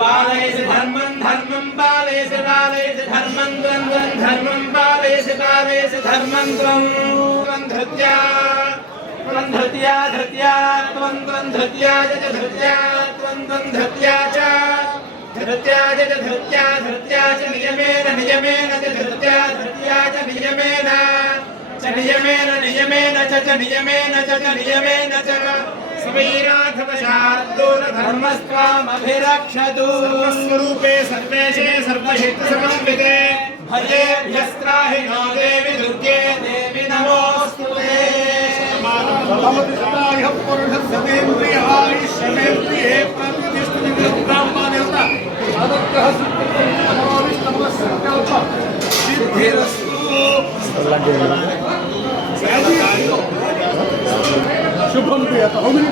पालयसि धर्मं धर्मं पालयसि पालयसि धर्मं त्वं त्वं धर्मं पालयसि पालयसि धर्मं त्वं त्वं धृत्या धृत्या धृत्या त्वं त्वं धृत्या च धृत्या त्वं त्वं धृत्या च धृत्या च धृत्या धृत्या च नियमेन नियमेन च धृत्या धृत्या च नियमेन नियमेन नियमेन च नियमेन च नियमेन च स्वैराघवशार्दूल धर्मस्त्वामभिरक्षतु सर्वस्वरूपे सर्वेशे सर्वहितसमन्विते भयेभ्यस्त्राहि नो देवि दुर्गे देवि नमोऽस्तुते भवति सदायः पुरुषसदेन्द्रियारिष्यमेन्द्रिये प्रतिष्ठति ब्रह्मदेवता अनुग्रह संकल्प सिद्धिरस्तु शुभम प्रिया तो हम नहीं